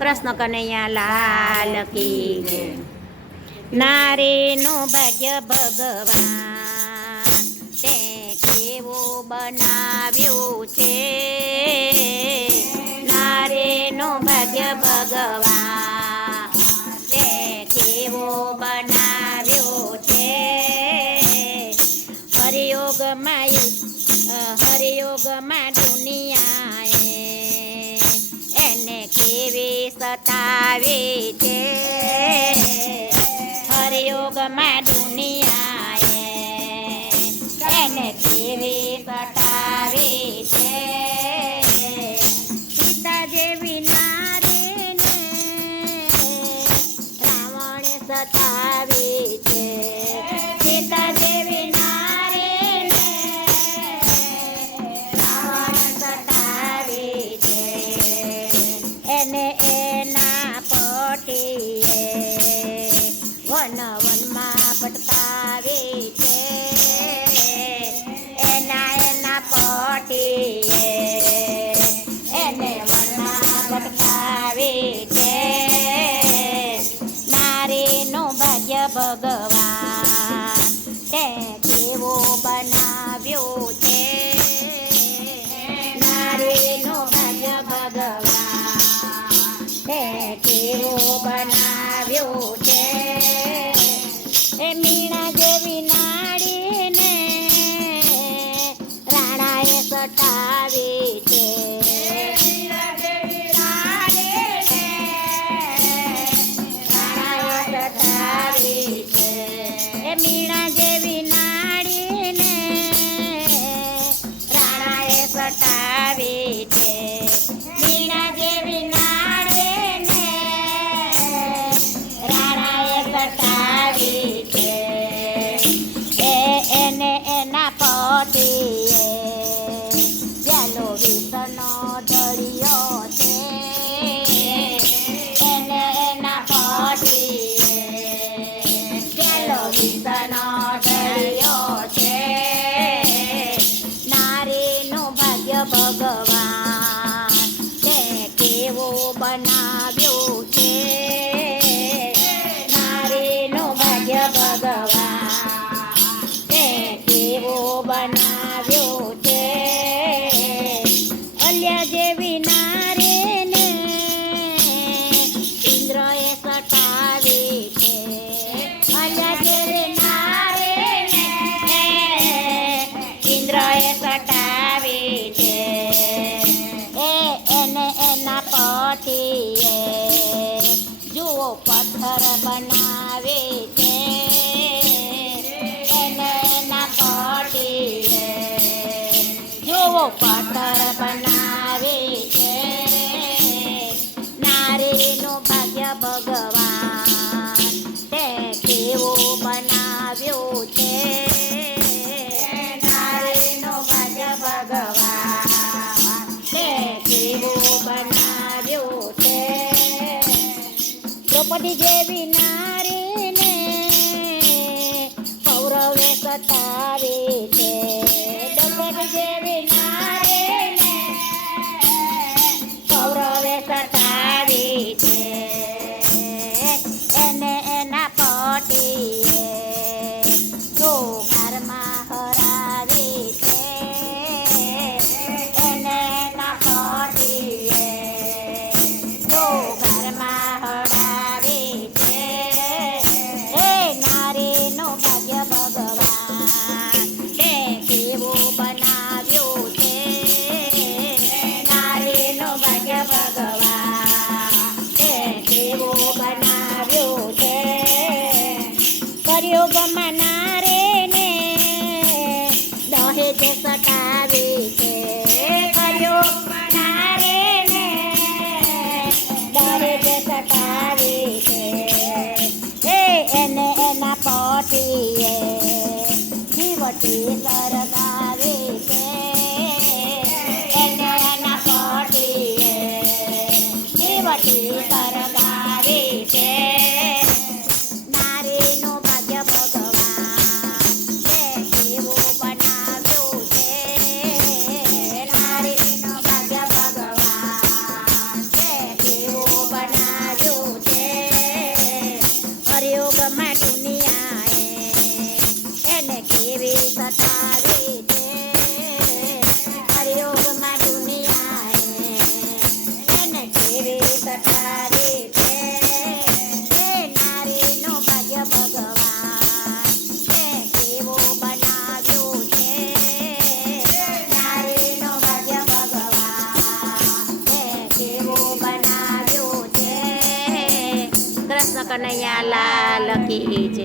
કૃષ્ણ કનૈયા લાલ કી જય. નારીનું ભાગ્ય ભગવાન તે કેવું બનાવ્યું છે. નારીનું ભાગ્ય ભગવાન તે કેવું બનાવ્યું છે. હરિયોગમાં દુનિયાએ એને કેવી સતાવી છે. હરિયોગમાં દુનિયાએ એને કેવી સતાવી છે. સીતા જેવી નારીને રાવણે સતાવી છે. સીતા જેવી નારીને રાવણ સતાવી છે. એને એના પતિએ વનમાં ભટકાવી છે. એના પતિએ એને વનમાં ભટકાવી છે. નારીનું ભાગ્ય ભગવાન તે કેવું બનાવ્યું છે. નારીનું ભાગ્ય ભગવાન તે કેવું બનાવ્યું છે. એ મીણા જેવી નાડીને રાણાએ સતાવી છે. મીણા જેવી નાડીને રાણાએ સતાવી છે. એ મીણા જેવી નાડીને રાણાએ સતાવી છે. મીણા જેવી નાડીને રાણાએ સતાવી છે. એને એના પતિએ પેલો વિષનો દળિયો છે. એને એના પતિએ પેલો વિષનો દળિયો છે. નારીનું ભાગ્ય ભગવાન તે કેવું બનાવ્યું છે. નારીનું ભાગ્ય ભગવાન તે કેવું બનાવ્યું છે. અલ્યા જેવી નારીને ઇન્દ્રએ સતાવી છે. અલ્યા જેવી નારીને ઇન્દ્રએ સતાવી છે. એને એના પતિએ જુઓ પથ્થર બનાવે છે. એને એના પતિએ જુઓ પથ્થર બનાવે છે. નારીનું ભાગ્ય ભગવાન તે કેવું બનાવ્યું છે. નારીનું ભાગ્ય ભગવાન તે કેવું બનાવ્યું છે. દ્રૌપદી જેવી નારીને કૌરવે સતાવી છે. દ્રૌપદી જેવી નારીને કૌરવે સતાવી છે. એને એના પતિએ ઘરમાં હરાવી છે. એને એના પતિએ ઘરમાં હરાવી છે. એ નારીનું ભાગ્ય ભગવાન તે કેવું બનાવ્યું છે. નારીનું ભાગ્ય ભગવાન તે કેવું બનાવ્યું છે. કળિયુગમાં નારીને દહેજ સતાવી છે. કળિયુગમાં નારીને દહેજ સતાવી છે. એને એના પતિએ જીવતી સળગાવી છે. એને એના પતિએ જીવતી સળગાવી છે. નારીનું ભાગ્ય ભગવાન તે કેવું બનાવ્યું છે. નારીનું ભાગ્ય ભગવાન તે કેવું બનાવ્યું બનાવી છે હરિયોગમાં દુનિયાએ એને કેવી સટાવી છે એ નારીનું ભાગ્ય ભગવાન એ કેવું બનાવ્યું છે નારીનું ભાગ્ય ભગવાન એ કેવું બનાવ્યું છે કૃષ્ણ કનૈયા લાલ કી જય.